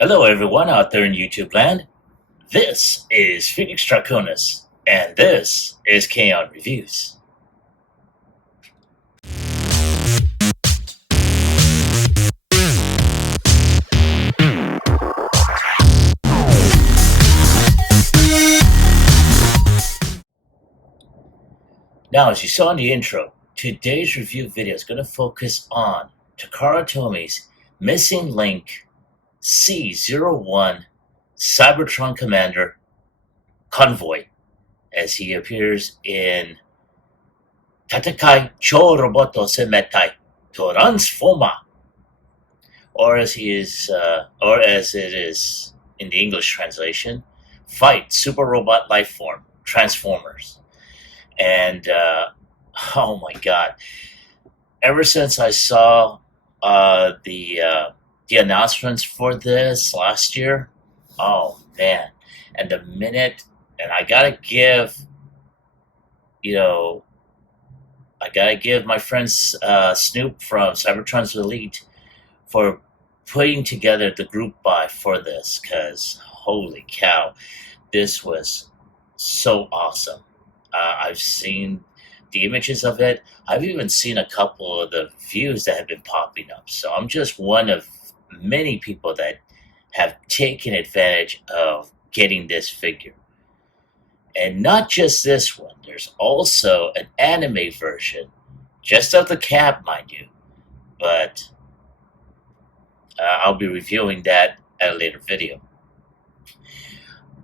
Hello, everyone out there in YouTube land. This is Phoenix Draconis, and this is Kaon Reviews. Now, as you saw in the intro, today's review video is going to focus on Takara Tomi's missing link C-01 Cybertron Commander Convoy, as he appears in Tatakai Cho Roboto Semetai Transforma, or as it is in the English translation, Fight Super Robot Life Form Transformers. And oh my God! Ever since I saw the announcements for this last year, oh man! And the minute, and I gotta give, you know, I gotta give my friend Snoop from Cybertron's Elite for putting together the group buy for this, because holy cow, this was so awesome. I've seen the images of it. I've even seen a couple of the views that have been popping up. So I'm just one of many people that have taken advantage of getting this figure. And not just this one, there's also an anime version, just of the cap, mind you. But I'll be reviewing that at a later video.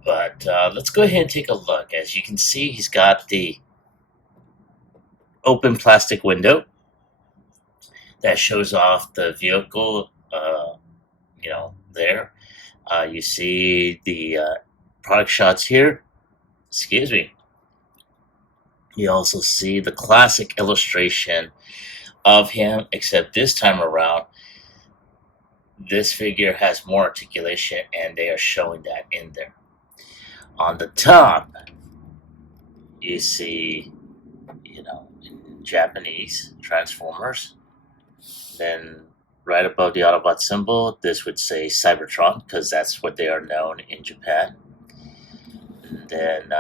But let's go ahead and take a look. As you can see, he's got the open plastic window that shows off the vehicle, there. You see the product shots here. Excuse me. You also see the classic illustration of him, except this time around, this figure has more articulation, and they are showing that in there. On the top, you see, in Japanese, Transformers. Then right above the Autobot symbol, this would say Cybertron, because that's what they are known in Japan. And then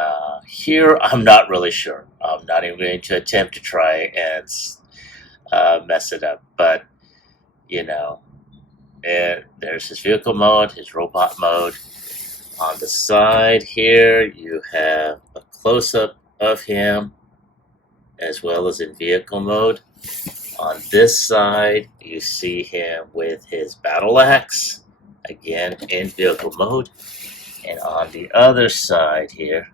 here, I'm not really sure. I'm not even going to attempt to try and mess it up. But, there's his vehicle mode, his robot mode. On the side here, you have a close-up of him, as well as in vehicle mode. On this side, you see him with his battle axe, again in vehicle mode. And on the other side here,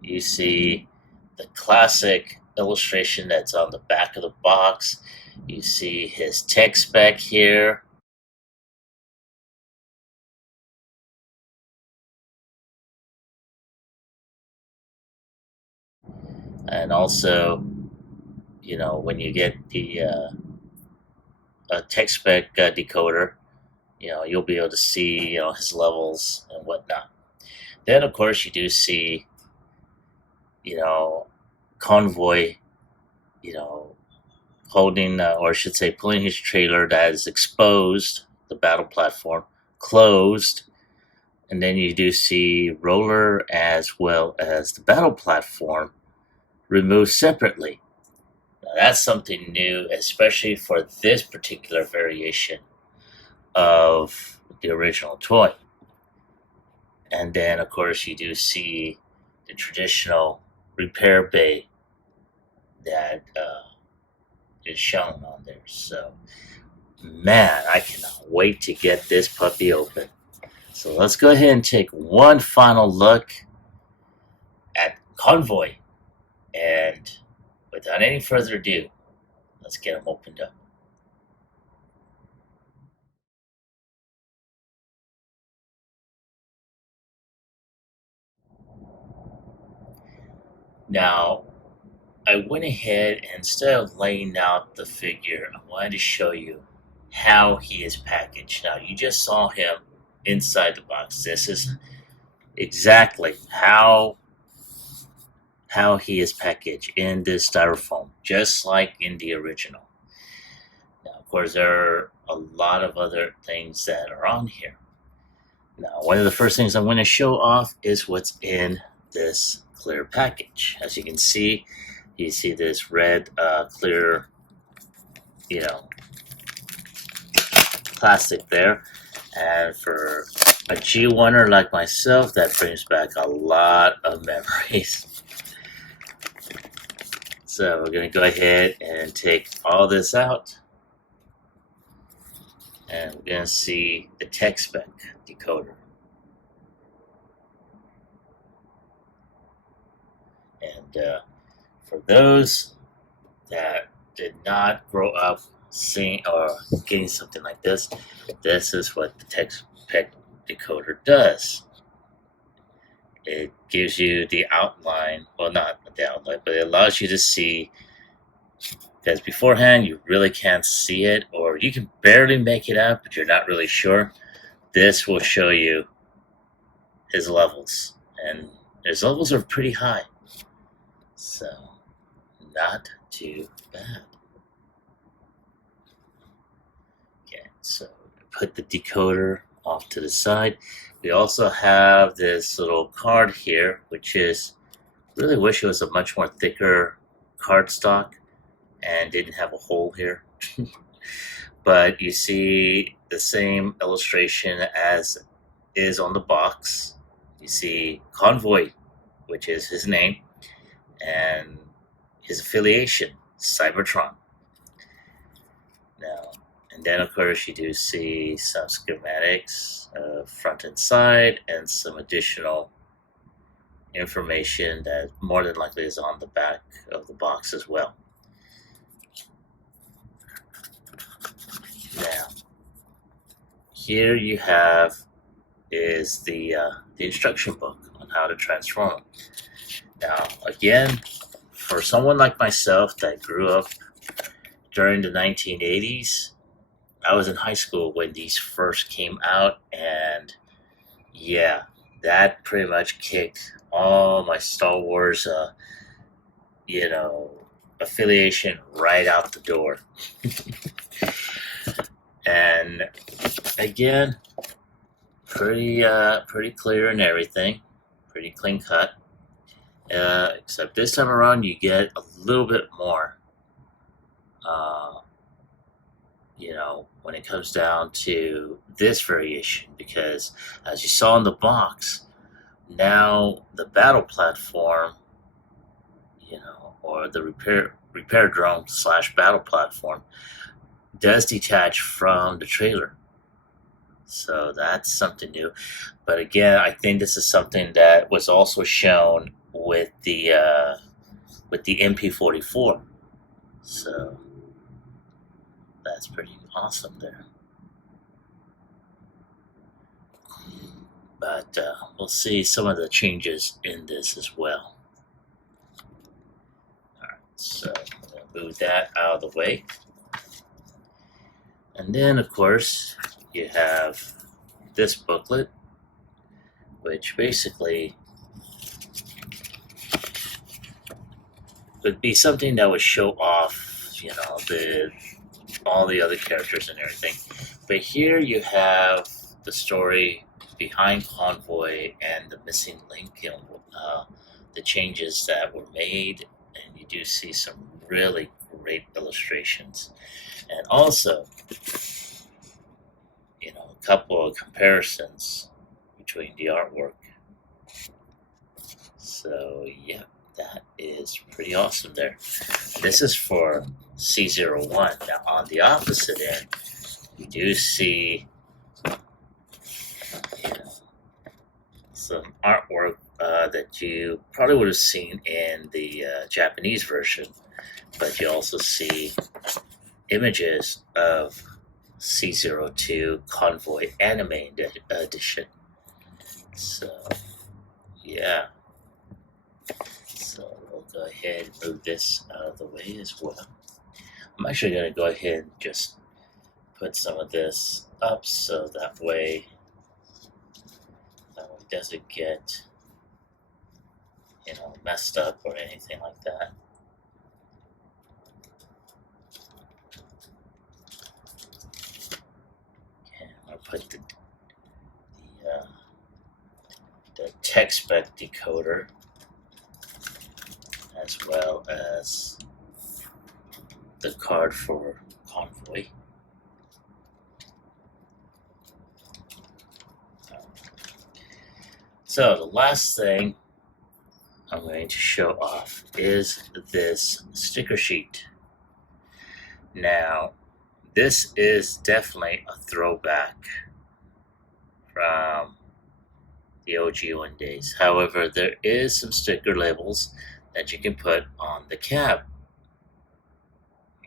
you see the classic illustration that's on the back of the box. You see his tech spec here. And also, when you get the tech spec decoder, you'll be able to see, his levels and whatnot. Then, of course, you do see, Convoy, holding, or I should say, pulling his trailer that is exposed, the battle platform, closed. And then you do see Roller as well as the battle platform removed separately. Now, that's something new, especially for this particular variation of the original toy. And then, of course, you do see the traditional repair bay that is shown on there. So, man, I cannot wait to get this puppy open. So let's go ahead and take one final look at Convoy. And without any further ado, let's get him opened up. Now, I went ahead and instead of laying out the figure, I wanted to show you how he is packaged. Now, you just saw him inside the box. This is exactly how he is packaged in this styrofoam, just like in the original. Now, of course, there are a lot of other things that are on here. Now, one of the first things I'm going to show off is what's in this clear package. As you can see, you see this red clear, plastic there. And for a G1er like myself, that brings back a lot of memories. So we're going to go ahead and take all this out. And we're going to see the tech spec decoder. And for those that did not grow up seeing or getting something like this is what the tech spec decoder does. It gives you the outline, well, not the outline, but it allows you to see, because beforehand you really can't see it, or you can barely make it out, but you're not really sure. This will show you his levels, and his levels are pretty high, so not too bad. Okay, so put the decoder off to the side. We also have this little card here, which is, really wish it was a much more thicker cardstock and didn't have a hole here. But you see the same illustration as is on the box. You see Convoy, which is his name, and his affiliation, Cybertron. Now, and then of course you do see some schematics, front and side, and some additional information that more than likely is on the back of the box as well. Now, here you have is the instruction book on how to transform. Now, again, for someone like myself that grew up during the 1980s, I was in high school when these first came out, and yeah, that pretty much kicked all my Star Wars, affiliation right out the door. And again, pretty clear and everything, pretty clean cut. Except this time around, you get a little bit more. When it comes down to this variation, because as you saw in the box, now the battle platform, or the repair drone / battle platform, does detach from the trailer. So that's something new. But again, I think this is something that was also shown with the MP44. So that's pretty awesome there. But we'll see some of the changes in this as well. Alright, so I'm going to move that out of the way. And then, of course, you have this booklet, which basically would be something that would show off, all the other characters and everything. But here you have the story behind Convoy and the missing link, the changes that were made, and you do see some really great illustrations. And also, a couple of comparisons between the artwork. So yeah, that is pretty awesome there. This is for C-01. Now on the opposite end, you do see some artwork that you probably would have seen in the Japanese version, but you also see images of C-02 Convoy Anime Edition. So, yeah. So we'll go ahead and move this out of the way as well. I'm actually going to go ahead and just put some of this up so that way it doesn't get, messed up or anything like that. put the tech spec decoder, as well as the card for Convoy. So the last thing I'm going to show off is this sticker sheet. Now, this is definitely a throwback from the OG1 days. However, there is some sticker labels that you can put on the cab.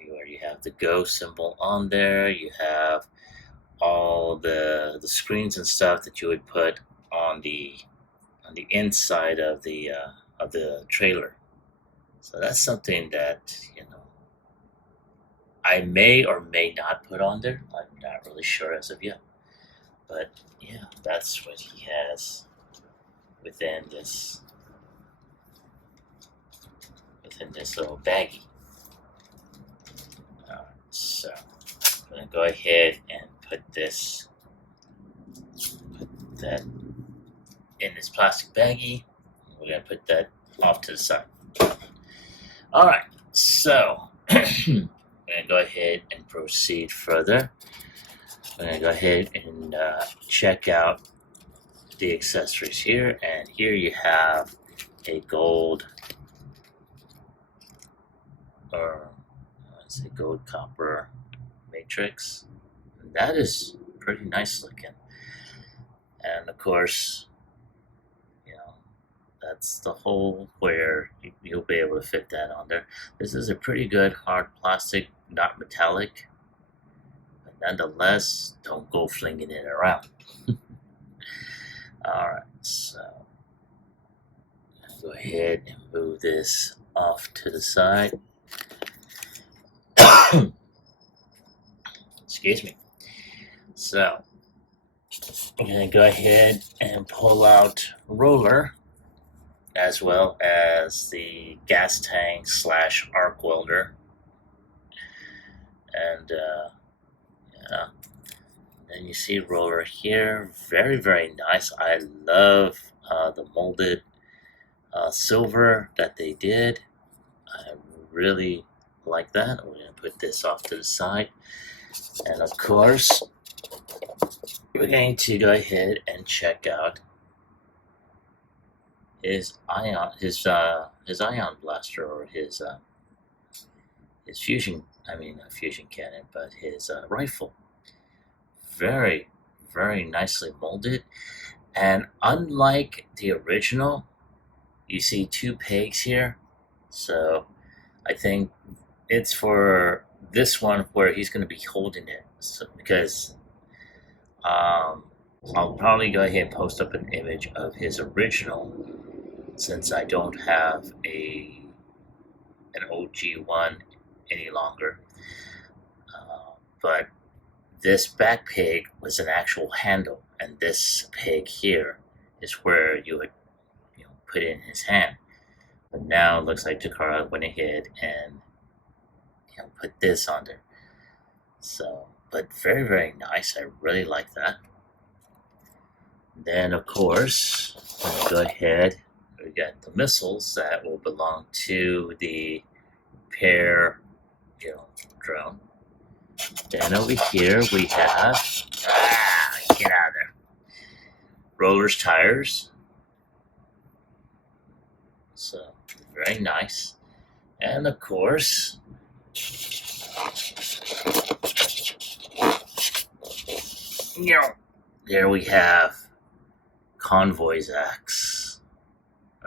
Where you have the Go symbol on there, you have all the screens and stuff that you would put on the inside of the trailer. So that's something that I may or may not put on there. I'm not really sure as of yet. But yeah, that's what he has within this little baggie. So I'm gonna go ahead and put that in this plastic baggie. We're gonna put that off to the side. All right, so I'm gonna go ahead and proceed further. I'm gonna go ahead and check out the accessories here, and here you have a gold, or let's say gold copper matrix. And that is pretty nice looking, and of course, that's the hole where you'll be able to fit that on there. This is a pretty good hard plastic, not metallic, but nonetheless, don't go flinging it around. Alright, so go ahead and move this off to the side. Excuse me. So I'm going to go ahead and pull out roller, as well as the gas tank / arc welder. And then you see roller here, very, very nice. I love the molded silver that they did. I really like that. We're going to put this off to the side. And of course, we're going to go ahead and check out his ion blaster, or his fusion, not fusion cannon, but his rifle. Very, very nicely molded. And unlike the original, you see two pegs here. So I think it's for this one where he's going to be holding it. So, because I'll probably go ahead and post up an image of his original, since I don't have an OG1 any longer. But this back peg was an actual handle, and this peg here is where you would put in his hand. But now it looks like Takara went ahead and put this on there. So, but very, very nice. I really like that. Then of course, I'm gonna go ahead. We got the missiles that will belong to the repair drone. Then over here we have get out of there. Roller's tires. So very nice. And of course, there we have Convoy's axe.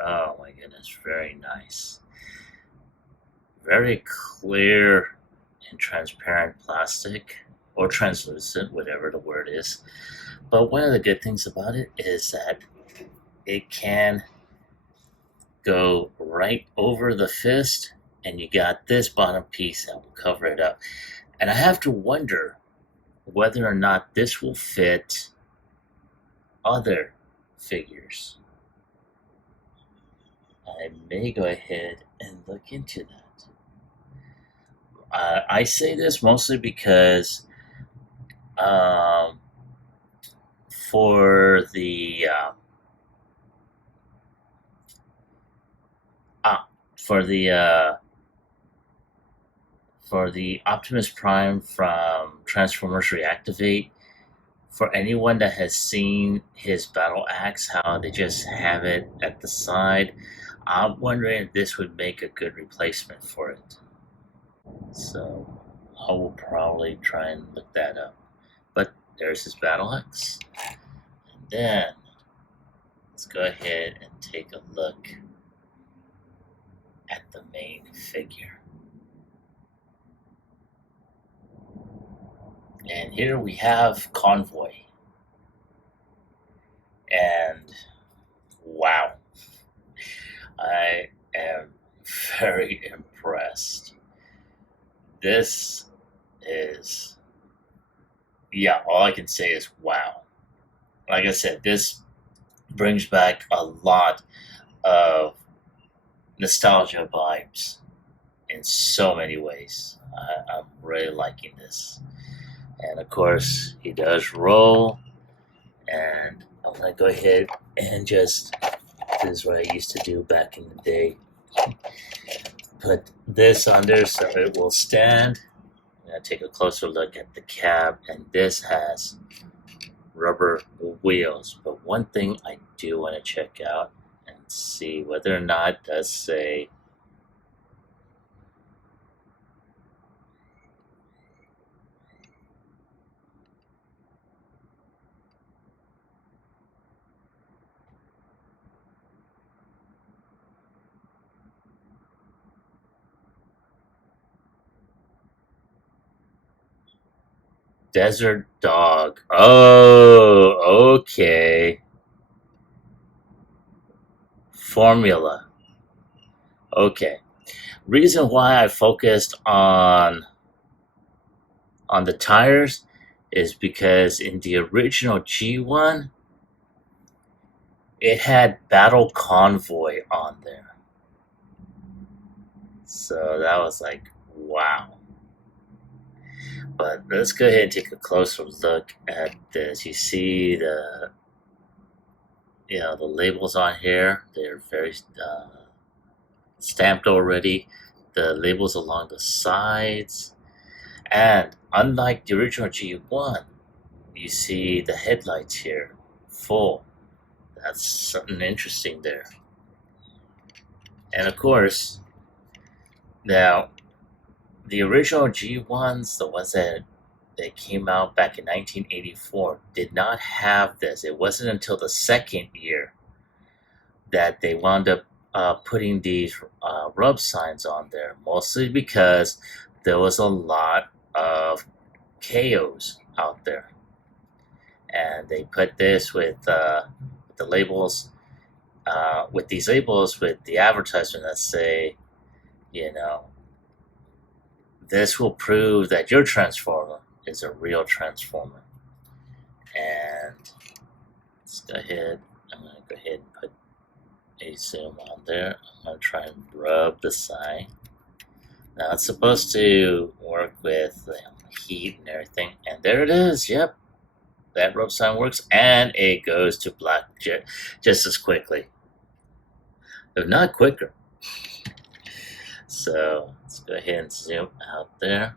Oh my goodness, very nice. Very clear and transparent plastic, or translucent, whatever the word is. But one of the good things about it is that it can go right over the fist, and you got this bottom piece that will cover it up. And I have to wonder whether or not this will fit other figures. I may go ahead and look into that. I say this mostly because for the uh, for the uh, for the Optimus Prime from Transformers Reactivate, for anyone that has seen his battle axe, how they just have it at the side, I'm wondering if this would make a good replacement for it. So I will probably try and look that up. But there's his battle axe. And then let's go ahead and take a look at the main figure. And here we have Convoy. And wow, I am very impressed. This is, yeah, all I can say is wow. Like I said, this brings back a lot of nostalgia vibes in so many ways. I'm really liking this. And of course, he does roll. And I'm going to go ahead and just, this is what I used to do back in the day. Put this under so it will stand. I'm going to take a closer look at the cab. And this has rubber wheels. But one thing I do want to check out and see whether or not it does say Desert Dog. Oh, okay. Formula. Okay. Reason why I focused on the tires is because in the original G1, it had Battle Convoy on there. So that was like, wow. But let's go ahead and take a closer look at this. You see the labels on here. They're very stamped already. The labels along the sides. And unlike the original G1, you see the headlights here, full. That's something interesting there. And of course, now, the original G1s, the ones that came out back in 1984, did not have this. It wasn't until the second year that they wound up putting these rub signs on there, mostly because there was a lot of KOs out there. And they put this with the labels, with these labels with the advertisement that say, this will prove that your Transformer is a real Transformer. And let's go ahead. I'm going to go ahead and put a zoom on there. I'm going to try and rub the sign. Now it's supposed to work with heat and everything. And there it is. Yep. That rub sign works. And it goes to black just as quickly. If not quicker. So let's go ahead and zoom out there.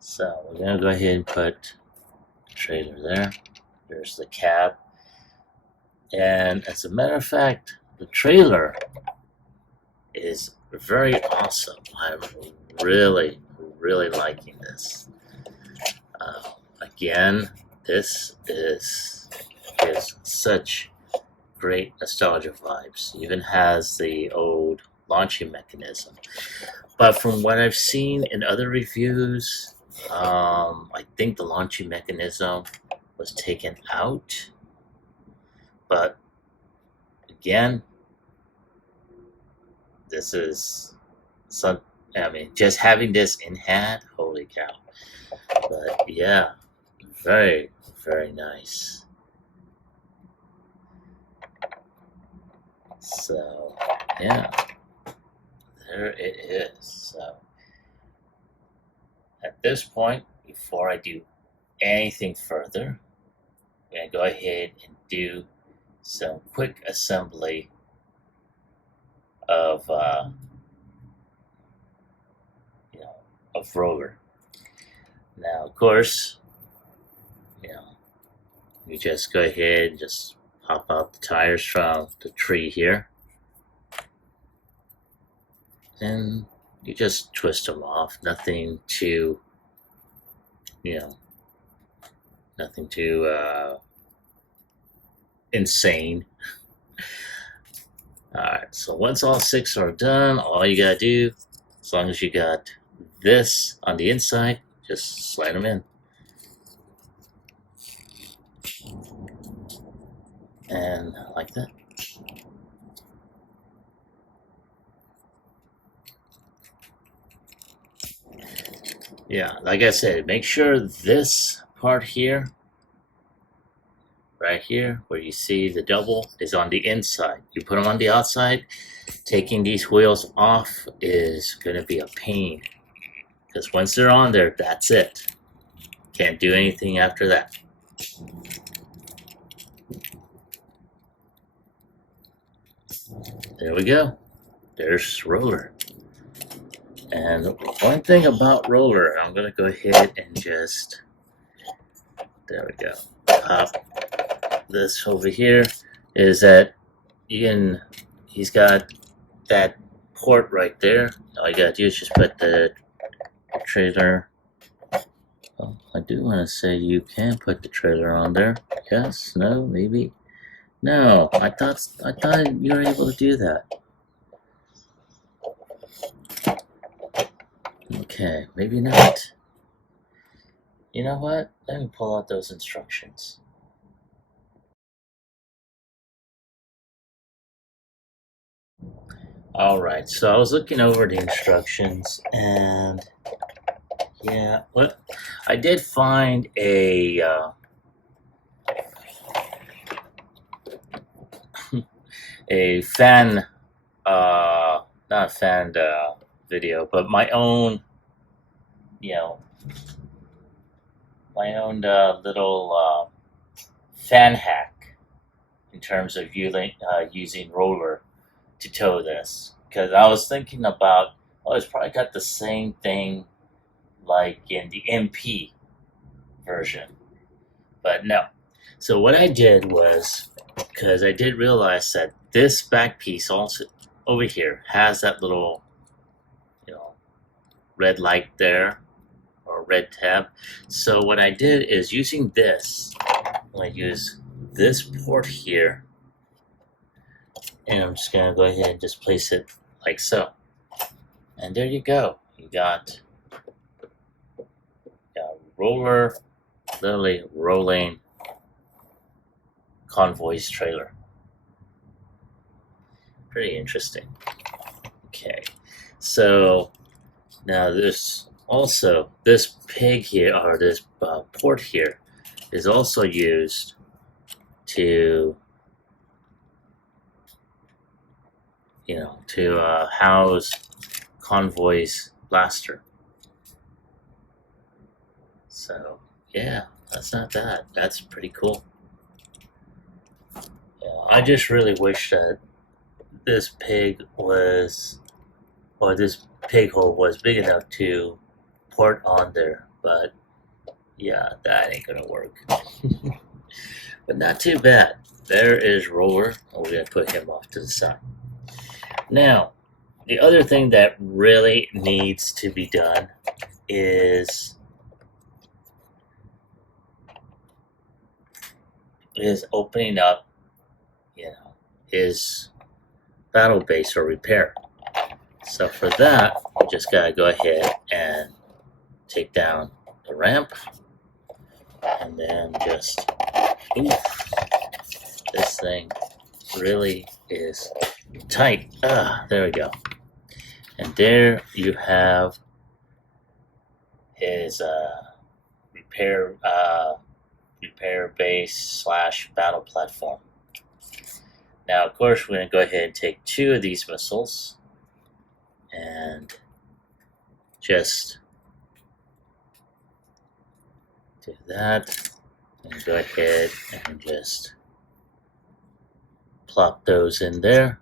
So we're going to go ahead and put the trailer there. There's the cab. And as a matter of fact, the trailer is very awesome. I'm really, really liking this. Again, this gives such great nostalgia vibes. It even has the old launching mechanism. But from what I've seen in other reviews, I think the launching mechanism was taken out. But again, this is some. I mean, just having this in hand, holy cow! But yeah, very, very nice. So yeah, there it is. So at this point, before I do anything further, we're going to go ahead and do some quick assembly of of roller. Now, of course, you just go ahead and just pop out the tires from the tree here, and you just twist them off. Nothing too, nothing too insane. Alright, so once all 6 are done, all you gotta do, as long as you got this on the inside, just slide them in. And like that. Yeah, like I said, make sure this part here, right here, where you see the double, is on the inside. You put them on the outside, taking these wheels off is going to be a pain. Because once they're on there, that's it. Can't do anything after that. There we go. There's roller. And one thing about roller, I'm going to go ahead and just, there we go, pop this over here, is that he's got that port right there. All you got to do is just put the trailer. Well, I do want to say you can put the trailer on there. Yes, no, maybe. No, I thought you were able to do that. Okay, maybe not. You know what? Let me pull out those instructions. Alright, so I was looking over the instructions, and yeah, well, I did find a a fan, not fan video, but my own, my own little fan hack in terms of using roller to tow this. Because I was thinking about, oh, it's probably got the same thing like in the MP version, but no. So what I did was, because I did realize that this back piece also over here has that little, red light there, or red tab. So what I did is, using this, I'm going to use this port here, and I'm just going to go ahead and just place it like so. And there you go. You got roller, literally rolling Convoy's trailer. Pretty interesting. Okay, so now this also, this pig here, or this port here, is also used to, to house Convoy's blaster. So yeah, that's not bad. That's pretty cool. Yeah, I just really wish that this pig was, or this pig hole was big enough to port on there, but yeah, that ain't gonna work. But not too bad. There is roller, and we're gonna put him off to the side. Now, the other thing that really needs to be done is opening up, his battle base or repair. So for that, we just gotta go ahead and take down the ramp, and then just, oof, this thing really is tight. There we go. And there you have his repair base / battle platform. Now, of course, we're going to go ahead and take 2 of these missiles and just do that, and go ahead and just plop those in there.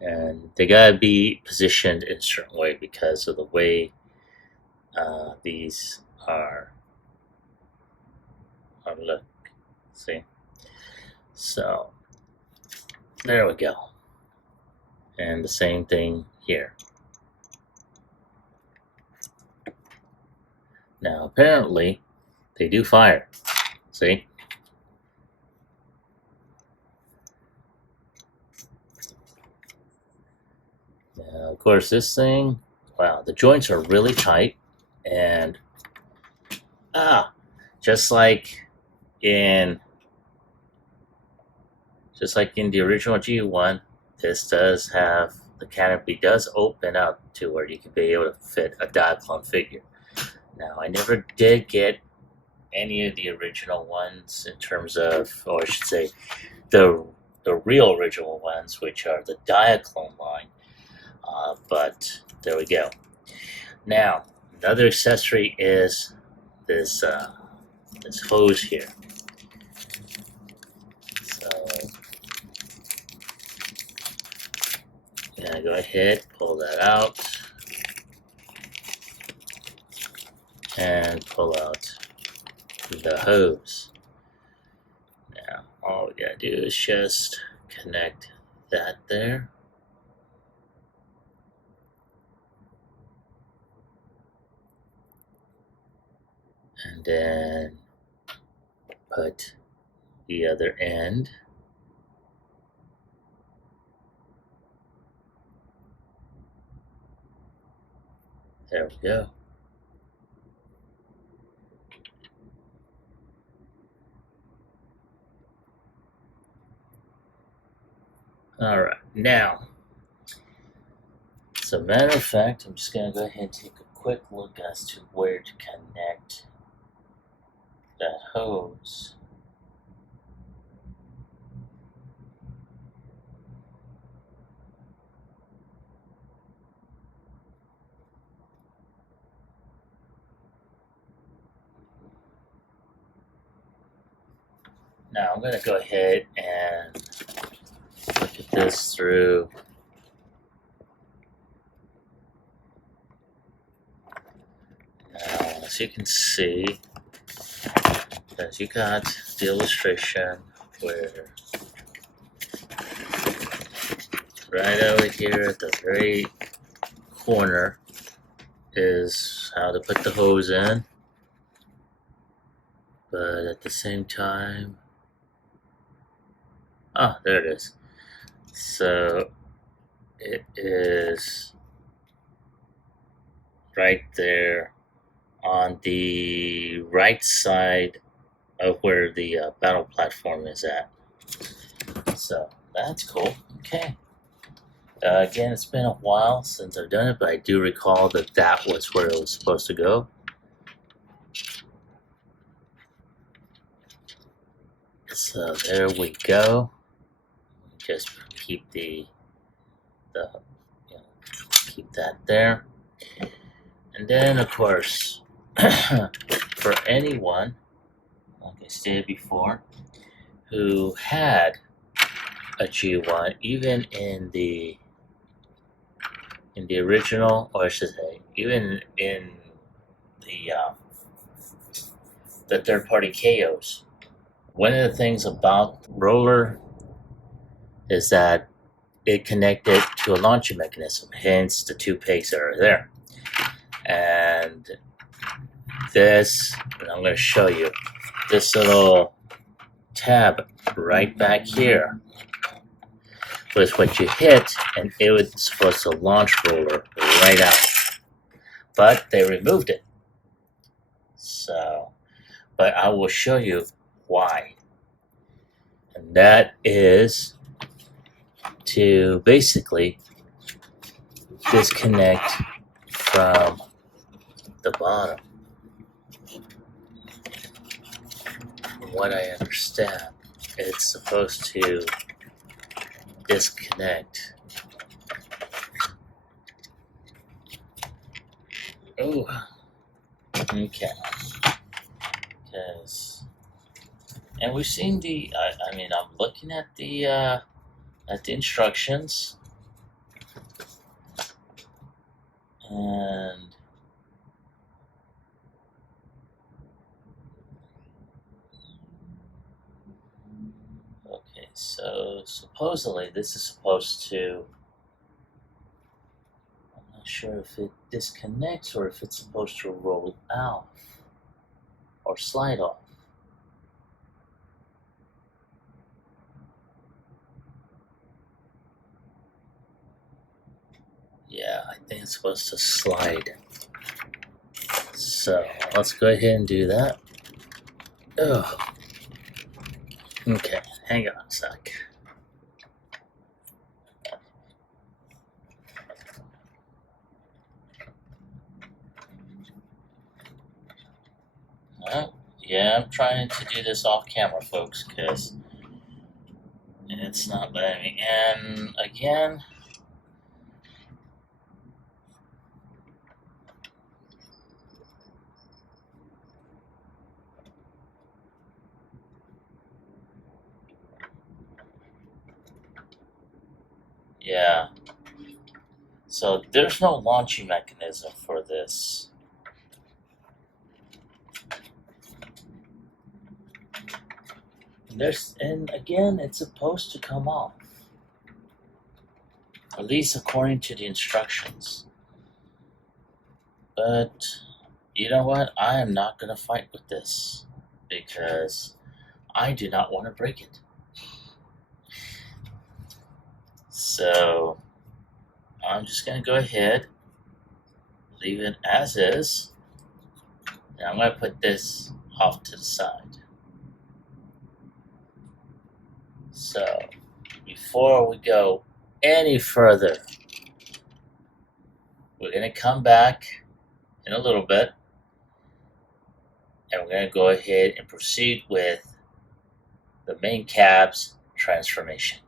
And they gotta be positioned in a certain way because of the way these are. Oh, look, see? So, there we go. And the same thing here. Now, apparently, they do fire. See? Now, of course, this thing, wow, the joints are really tight. And, just like in the original G1, this does have, the canopy does open up to where you can be able to fit a Diaclone figure. Now, I never did get any of the original ones in terms of, or I should say, the real original ones, which are the Diaclone line. But there we go. Now, another accessory is this this hose here. So, I'm gonna go ahead, pull that out, and pull out the hose. Now, all we gotta do is just connect that there. And then put the other end. There we go. All right, now, as a matter of fact, I'm just gonna go ahead and take a quick look as to where to connect that hose. Now I'm going to go ahead and look at this through now. As you can see, as you got the illustration where right over here at the very corner is how to put the hose in, but at the same time, there it is. So it is right there on the right side of where the battle platform is at. So that's cool. Okay. Again, it's been a while since I've done it, but I do recall that that was where it was supposed to go. So there we go. Just keep keep that there. And then, of course, for anyone, like I stated before, who had a G1, even in the original, or I should say, even in the third-party KOs, one of the things about Roller is that it connected to a launching mechanism, hence the two pegs that are there. And this, and I'm going to show you, this little tab right back here was what you hit, and it was supposed to launch Roller right out. But they removed it. So, but I will show you why. And that is to basically disconnect from the bottom. From what I understand, it's supposed to disconnect Oh, okay. And we've seen the. I mean, I'm looking at the instructions, and okay. So supposedly, this is supposed to. I'm not sure if it disconnects or if it's supposed to roll out or slide off. Yeah, I think it's supposed to slide. So let's go ahead and do that. Oh, okay. Hang on a sec. Yeah, I'm trying to do this off camera, folks, because it's not letting me. And again, yeah. So there's no launching mechanism for this. And again, it's supposed to come off. At least according to the instructions. But you know what? I am not going to fight with this because I do not want to break it. So I'm just going to go ahead, leave it as is, and I'm going to put this off to the side. So before we go any further, we're going to come back in a little bit, and we're going to go ahead and proceed with the main cab's transformation.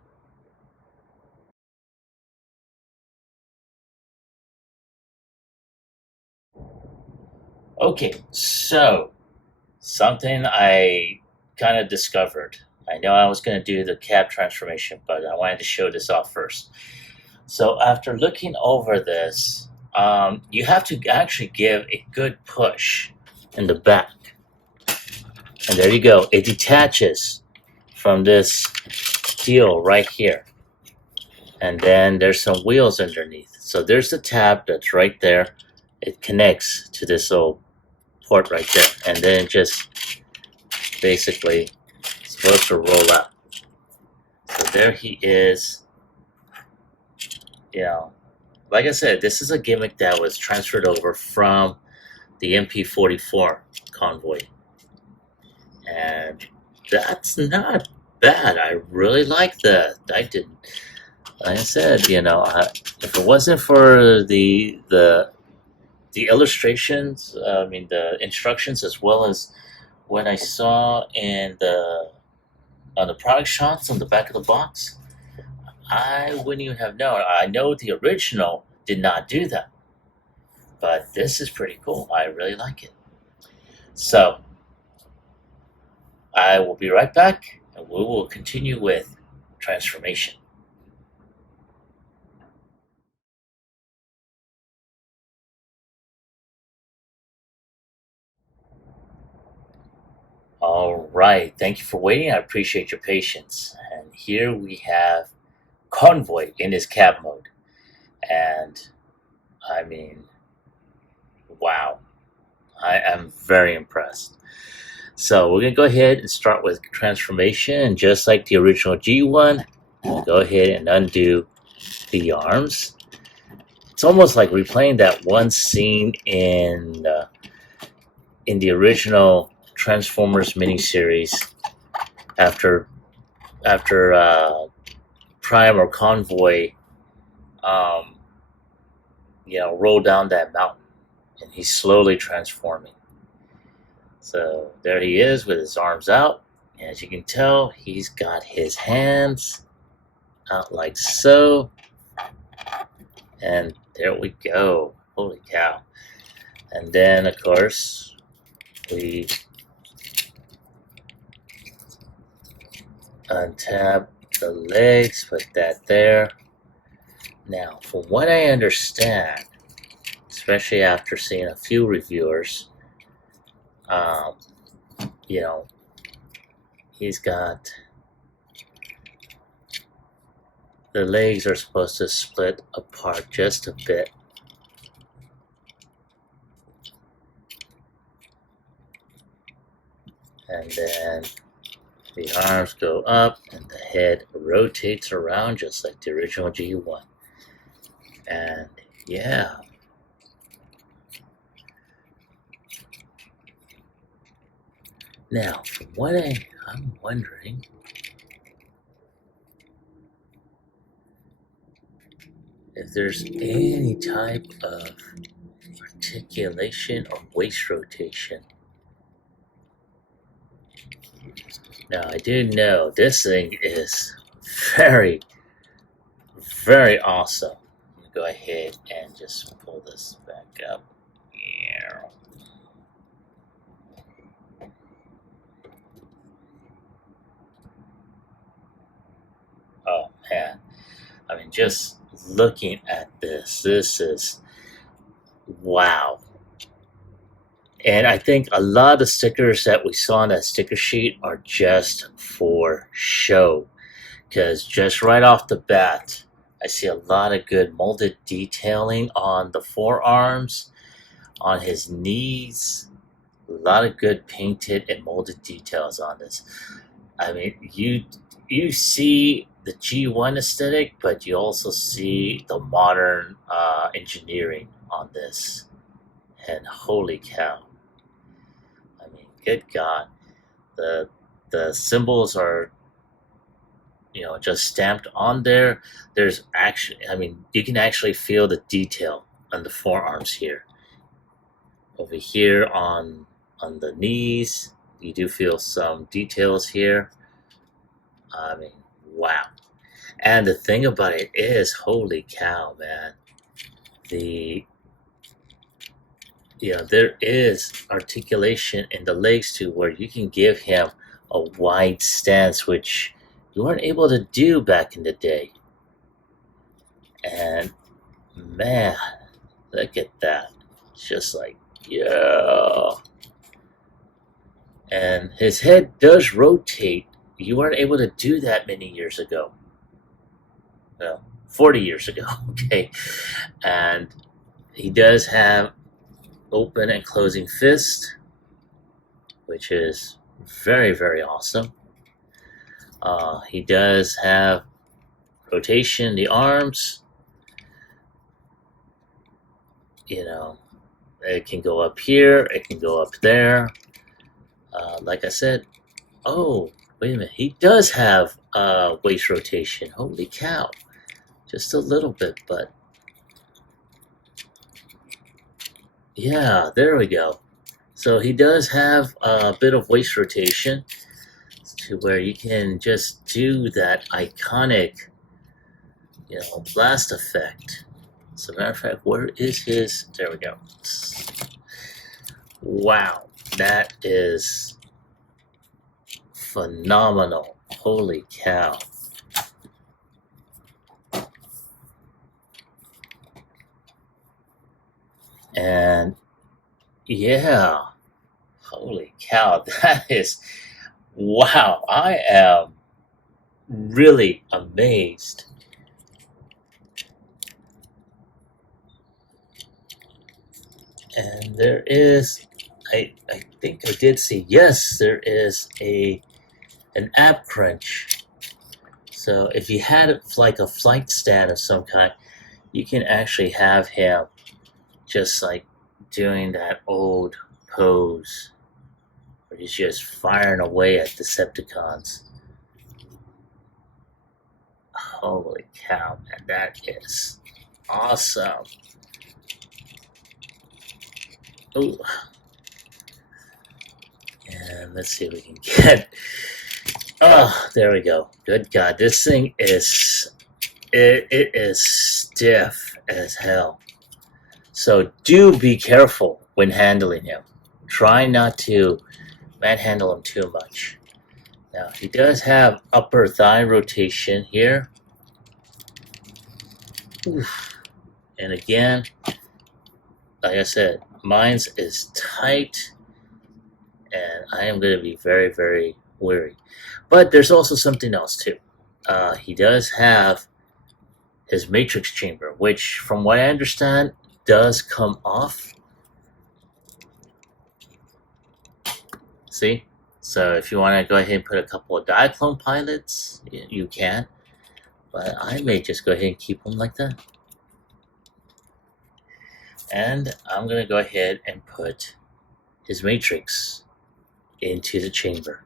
Okay, so something I kind of discovered. I know I was going to do the cab transformation, but I wanted to show this off first. So after looking over this, you have to actually give a good push in the back. And there you go. It detaches from this deal right here. And then there's some wheels underneath. So there's the tab that's right there. It connects to this little port right there. And then it just basically supposed to roll out. So there he is. You know, like I said, this is a gimmick that was transferred over from the MP44 Convoy. And that's not bad. I really like that. I didn't. Like I said, you know, if it wasn't for the illustrations, I mean the instructions, as well as what I saw in on the product shots on the back of the box, I wouldn't even have known. I know the original did not do that, but this is pretty cool. I really like it. So I will be right back, and we will continue with transformation. All right, thank you for waiting. I appreciate your patience. And here we have Convoy in his cab mode. And I mean, wow, I am very impressed. So we're going to go ahead and start with transformation. And just like the original G1, we'll go ahead and undo the arms. It's almost like replaying that one scene in the original Transformers miniseries after Prime or Convoy, roll down that mountain, and he's slowly transforming. So there he is with his arms out. And as you can tell, he's got his hands out like so. And there we go. Holy cow. And then, of course, we untap the legs, put that there. Now, from what I understand, especially after seeing a few reviewers, you know, he's got the legs are supposed to split apart just a bit. And then the arms go up and the head rotates around just like the original G1. And yeah. Now, from what I'm wondering, if there's any type of articulation or waist rotation. Now, I do know this thing is very, very awesome. I'm going to go ahead and just pull this back up. Yeah. Oh, man. I mean, just looking at this is wow. And I think a lot of the stickers that we saw on that sticker sheet are just for show. Because just right off the bat, I see a lot of good molded detailing on the forearms, on his knees. A lot of good painted and molded details on this. I mean, you see the G1 aesthetic, but you also see the modern engineering on this. And holy cow. I mean, good God. The symbols are, just stamped on there. There's actually, I mean, you can actually feel the detail on the forearms here. Over here on the knees, you do feel some details here. I mean, wow. And the thing about it is, holy cow, man. There is articulation in the legs too, where you can give him a wide stance, which you weren't able to do back in the day. And man, look at that. It's just like, yeah. And his head does rotate. You weren't able to do that many years ago. No, 40 years ago, okay? And he does have open and closing fist, which is very, very awesome. He does have rotation in the arms. It can go up here, it can go up there. Like I said, oh, wait a minute, he does have waist rotation. Holy cow. Just a little bit, but yeah, there we go. So he does have a bit of waist rotation to where you can just do that iconic, blast effect. As a matter of fact, where is his? There we go. Wow, that is phenomenal. Holy cow. And yeah, holy cow, that is, wow, I am really amazed. And there is, I think I did see, yes, there is an ab crunch. So if you had like a flight stand of some kind, you can actually have him just like doing that old pose where he's just firing away at Decepticons. Holy cow, man, that is awesome. Ooh. And let's see if we can get, oh, there we go. Good God, this thing is, it is stiff as hell. So do be careful when handling him. Try not to manhandle him too much. Now, he does have upper thigh rotation here. Oof. And again, like I said, mine's is tight, and I am going to be very, very wary. But there's also something else, too. He does have his matrix chamber, which, from what I understand, does come off. See? So if you want to go ahead and put a couple of diaclone pilots, you can. But I may just go ahead and keep them like that. And I'm going to go ahead and put his matrix into the chamber.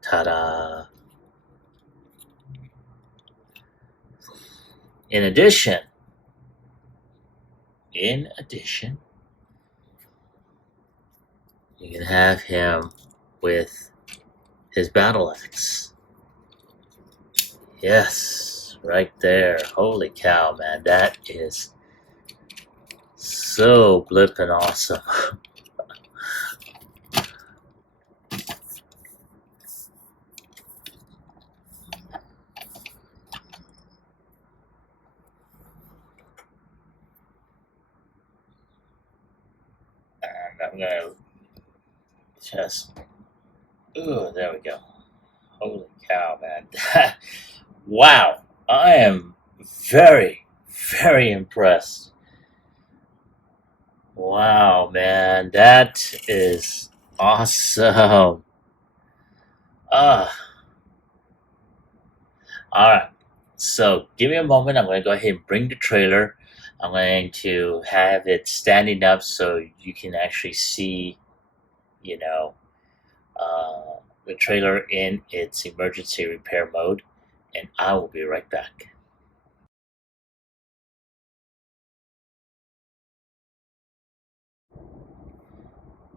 Ta-da! In addition, you can have him with his battle axe. Yes, right there. Holy cow, man. That is so blippin' awesome. And I'm gonna just, ooh, there we go. Holy cow, man. Wow. I am very, very impressed. Wow, man. That is awesome. Alright. So give me a moment. I'm going to go ahead and bring the trailer. I'm going to have it standing up so you can actually see, the trailer in its emergency repair mode. And I will be right back.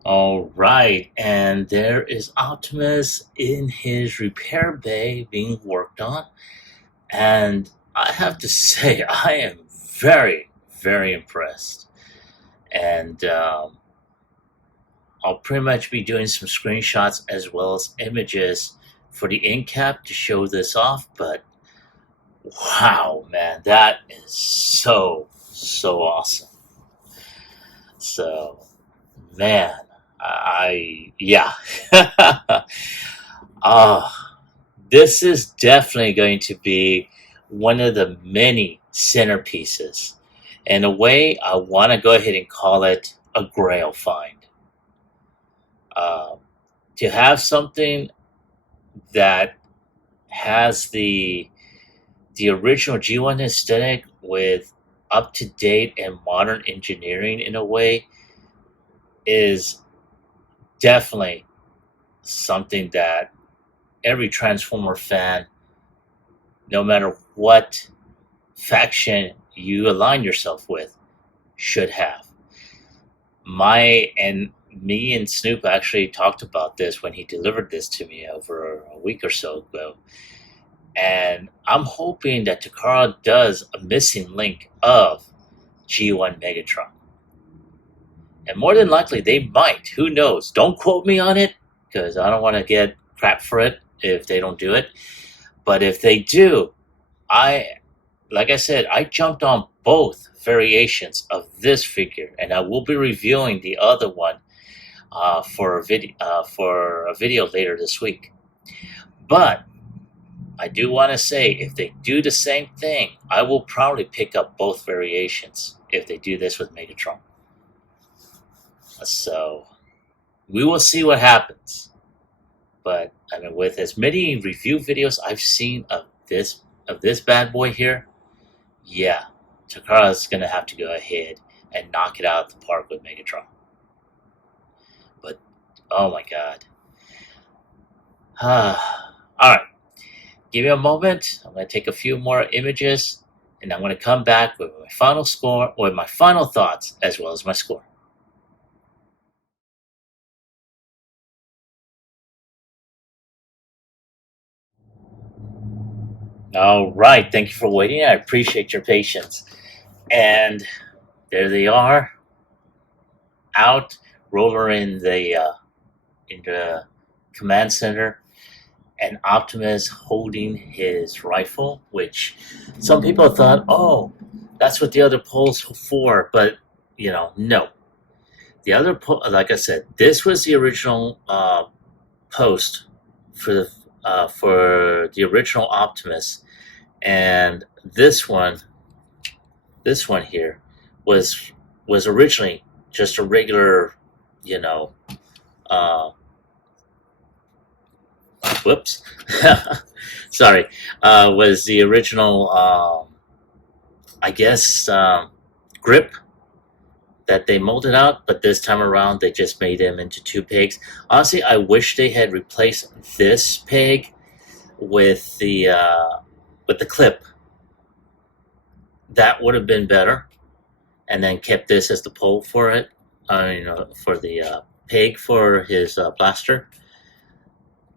All right, and there is Optimus in his repair bay being worked on. And I have to say, I am very, very impressed. And I'll pretty much be doing some screenshots as well as images for the end cap to show this off. But wow, man, that is so, so awesome. So, man, yeah. This is definitely going to be one of the many centerpieces. In a way, I want to go ahead and call it a grail find. To have something that has the original G1 aesthetic with up to date and modern engineering in a way is definitely something that every Transformer fan, no matter what faction you align yourself with, should have. Me and Snoop actually talked about this when he delivered this to me over a week or so ago. And I'm hoping that Takara does a missing link of G1 Megatron. And more than likely, they might. Who knows? Don't quote me on it, because I don't want to get crap for it if they don't do it. But if they do, like I said, I jumped on both variations of this figure, and I will be reviewing the other one for a video later this week. But I do want to say, if they do the same thing, I will probably pick up both variations if they do this with Megatron. So we will see what happens. But I mean, with as many review videos I've seen of this bad boy here, yeah, Takara's gonna have to go ahead and knock it out of the park with Megatron. But oh my god. Alright. Give me a moment. I'm gonna take a few more images, and I'm gonna come back with my final score, or my final thoughts, as well as my score. All right, thank you for waiting. I appreciate your patience. And there they are. out, Roller in the command center, and Optimus holding his rifle, which some people thought, oh, that's what the other pole's for, but no. The other pole, like I said, this was the original post for the original Optimus, and this one here was originally just a regular, you know, uh, whoops, sorry, was the original, I guess, grip that they molded out, but this time around they just made them into two pegs. Honestly, I wish they had replaced this peg with the clip. That would have been better, and then kept this as the pole for it. For the peg for his blaster.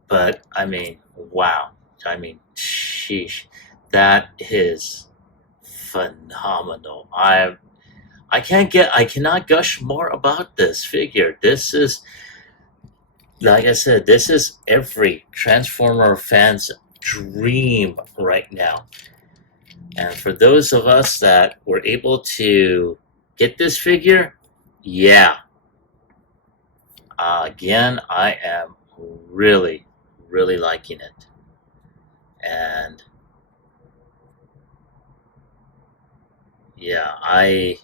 But I mean, wow. I mean, sheesh, that is phenomenal. I cannot gush more about this figure. This is, like I said, this is every Transformer fan's dream right now. And for those of us that were able to get this figure, yeah. Again, I am really, really liking it. And yeah, I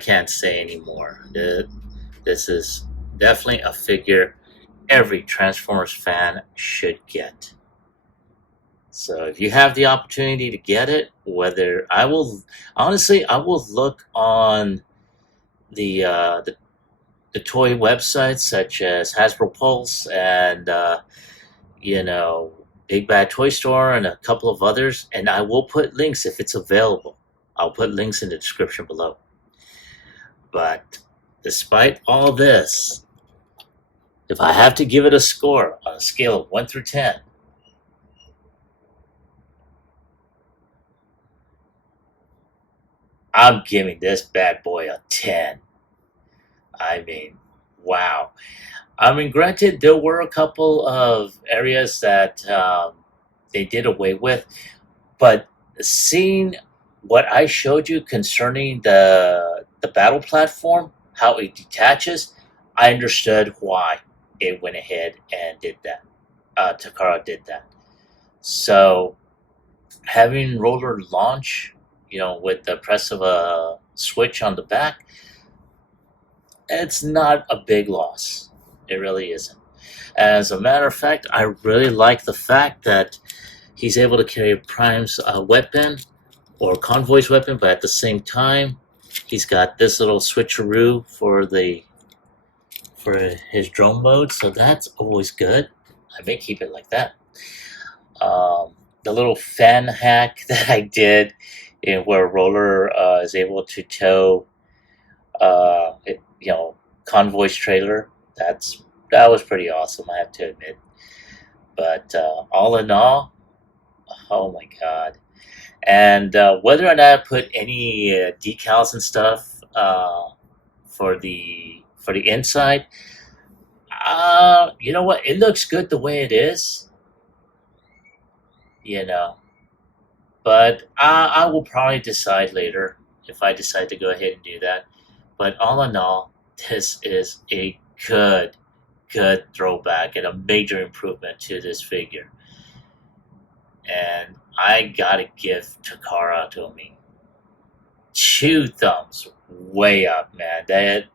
can't say anymore. This is definitely a figure every Transformers fan should get. So if you have the opportunity to get it, whether I will look on the toy websites such as Hasbro Pulse and Big Bad Toy Store and a couple of others, and I will put links if it's available. I'll put links in the description below. But despite all this, if I have to give it a score on a scale of 1 through 10, I'm giving this bad boy a 10. I mean, wow. I mean, granted, there were a couple of areas that they did away with, but seeing what I showed you concerning the battle platform, how it detaches, I understood why it went ahead and did that. Takara did that. So having Roller launch, with the press of a switch on the back, it's not a big loss. It really isn't. As a matter of fact, I really like the fact that he's able to carry Prime's weapon or Convoy's weapon, but at the same time, he's got this little switcheroo for his drone mode, so that's always good. I may keep it like that. The little fan hack that I did, where Roller is able to tow, Convoy's trailer. That was pretty awesome, I have to admit. But all in all, oh my god! And whether or not I put any decals and stuff for the inside, you know what? It looks good the way it is. But I will probably decide later if I decide to go ahead and do that. But all in all, this is a good throwback and a major improvement to this figure. And I gotta give Takara to me 2 thumbs way up, man.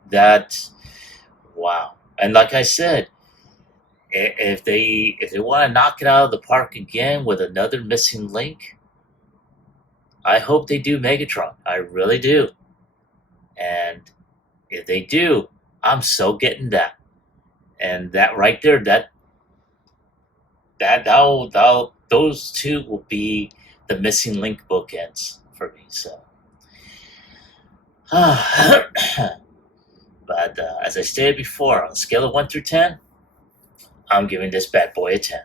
That wow. And like I said, if they want to knock it out of the park again with another missing link, I hope they do Megatron. I really do. And if they do, I'm so getting that. And that right there, those two will be the missing link bookends for me. So, but as I stated before, on a scale of 1 through 10, I'm giving this bad boy a 10.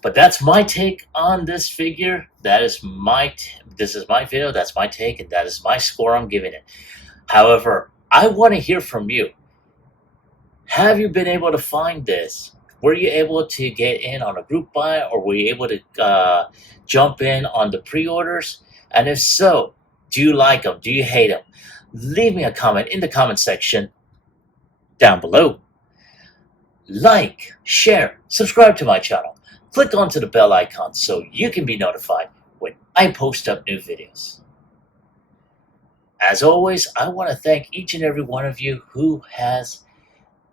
But that's my take on this figure. This is my video. That's my take, and that is my score I'm giving it. However, I want to hear from you. Have you been able to find this? Were you able to get in on a group buy, or were you able to jump in on the pre-orders? And if so, do you like them? Do you hate them? Leave me a comment in the comment section down below. Like, share, subscribe to my channel. Click onto the bell icon so you can be notified when I post up new videos. As always, I want to thank each and every one of you who has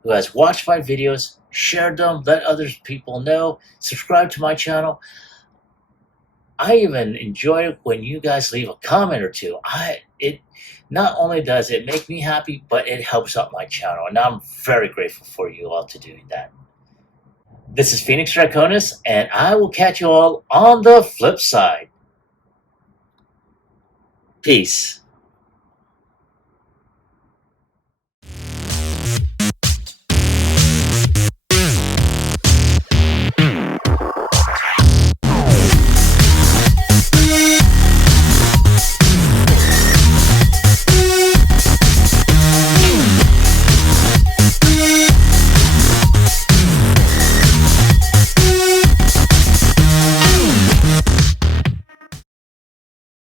watched my videos, shared them, let other people know, subscribe to my channel. I even enjoy it when you guys leave a comment or two. It not only does it make me happy, but it helps out my channel, and I'm very grateful for you all to doing that. This is Phoenix Draconis, and I will catch you all on the flip side. Peace.